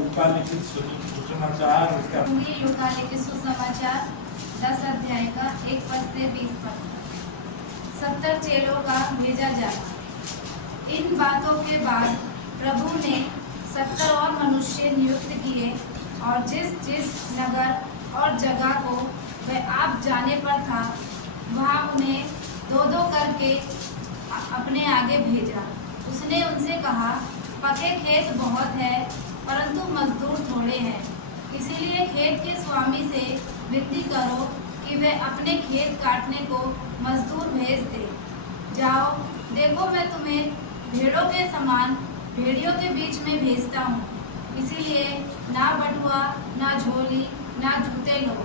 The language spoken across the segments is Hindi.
लूका लिखित सुसमाचार उसका लूका लिखित सुसमाचार 10 अध्याय का 1 पद से 20 पद। 70 चेलों का भेजा जाना। इन बातों के बाद प्रभु ने 70 और मनुष्य नियुक्त किए और जिस जिस नगर और जगह को वह आप जाने पर था वहाँ उन्हें दो दो करके अपने आगे भेजा। उसने उनसे कहा, पके खेत बहुत है परंतु मजदूर थोड़े हैं, इसीलिए खेत के स्वामी से विनती करो कि वह अपने खेत काटने को मजदूर भेज दे। जाओ, देखो मैं तुम्हें भेड़ों के समान भेड़ियों के बीच में भेजता हूँ, इसीलिए ना बटुआ ना झोली ना जूते लो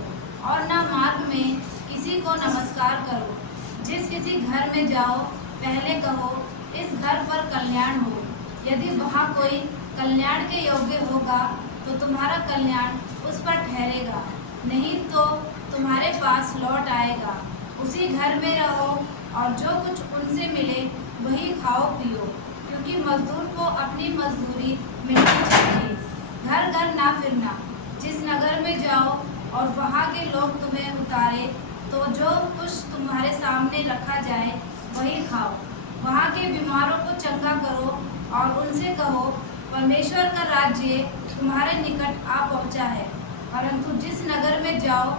और ना मार्ग में किसी को नमस्कार करो। जिस किसी घर में जाओ पहले कहो, इस घर पर कल्याण हो। यदि वहाँ कोई कल्याण के योग्य होगा तो तुम्हारा कल्याण उस पर ठहरेगा, नहीं तो तुम्हारे पास लौट आएगा। उसी घर में रहो और जो कुछ उनसे मिले वही खाओ पियो, क्योंकि मजदूर को अपनी मजदूरी मिलनी चाहिए। घर घर ना फिरना। जिस नगर में जाओ और वहाँ के लोग तुम्हें उतारे तो जो कुछ तुम्हारे सामने रखा जाए वही खाओ। वहाँ के बीमारों को चंगा करो और उनसे कहो, परमेश्वर का राज्य तुम्हारे निकट आ पहुँचा है। परंतु जिस नगर में जाओ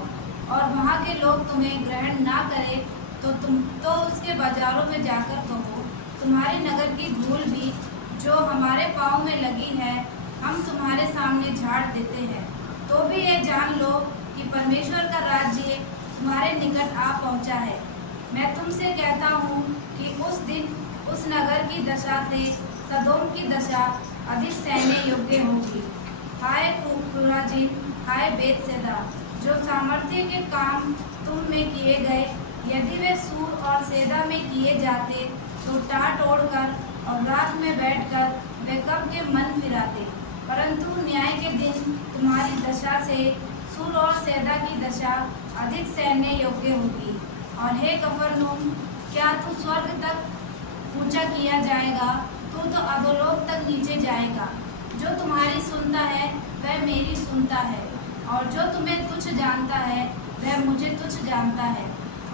और वहाँ के लोग तुम्हें ग्रहण ना करें तो उसके बाजारों में जाकर कहो, तुम्हारे नगर की धूल भी जो हमारे पाँव में लगी है हम तुम्हारे सामने झाड़ देते हैं। तो भी ये जान लो कि परमेश्वर का राज्य तुम्हारे निकट आ पहुँचा है। मैं तुमसे कहता हूँ कि उस दिन उस नगर की दशा से सदोम की दशा अधिक सहने योग्य होगी। हाय खुराजीन, हाय बेतसैदा, जो सामर्थ्य के काम तुम में किए गए, यदि वे सूर और सैदा में किए जाते तो टाट ओढ़कर और रात में बैठकर वे कब के मन फिराते। परंतु न्याय के दिन तुम्हारी दशा से सूर और सैदा की दशा अधिक सहने योग्य होगी। और हे कफरनहूम, क्या तू स्वर्ग तक ऊंचा किया जाएगा? तू तो अधोलोक तक नीचे जाएगा। जो तुम्हारी सुनता है वह मेरी सुनता है, और जो तुम्हें तुच्छ जानता है वह मुझे तुच्छ जानता है,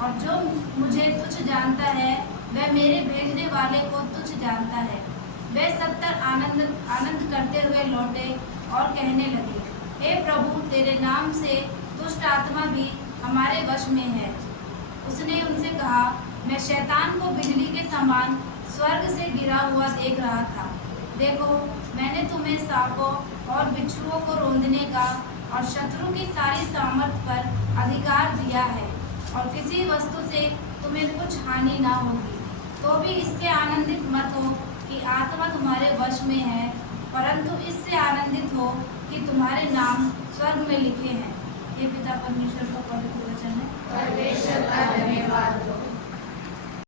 और जो मुझे तुच्छ जानता है वह मेरे भेजने वाले को तुच्छ जानता है। वे 70 आनंद करते हुए लौटे और कहने लगे, हे प्रभु, तेरे नाम से दुष्ट आत्मा भी हमारे वश में है। उसने उनसे कहा, मैं शैतान को बिजली के समान स्वर्ग से गिरा हुआ देख रहा था। देखो, मैंने तुम्हें सांपों और बिच्छुओं को रौंदने का और शत्रु की सारी सामर्थ पर अधिकार दिया है, और किसी वस्तु से तुम्हें कुछ हानि ना होगी। तो भी इससे आनंदित मत हो कि आत्मा तुम्हारे वश में है, परंतु इससे आनंदित हो कि तुम्हारे नाम स्वर्ग में लिखे हैं। हे पिता परमेश्वर का पवित्र वचन है। परमेश्वर का धन्यवाद हो।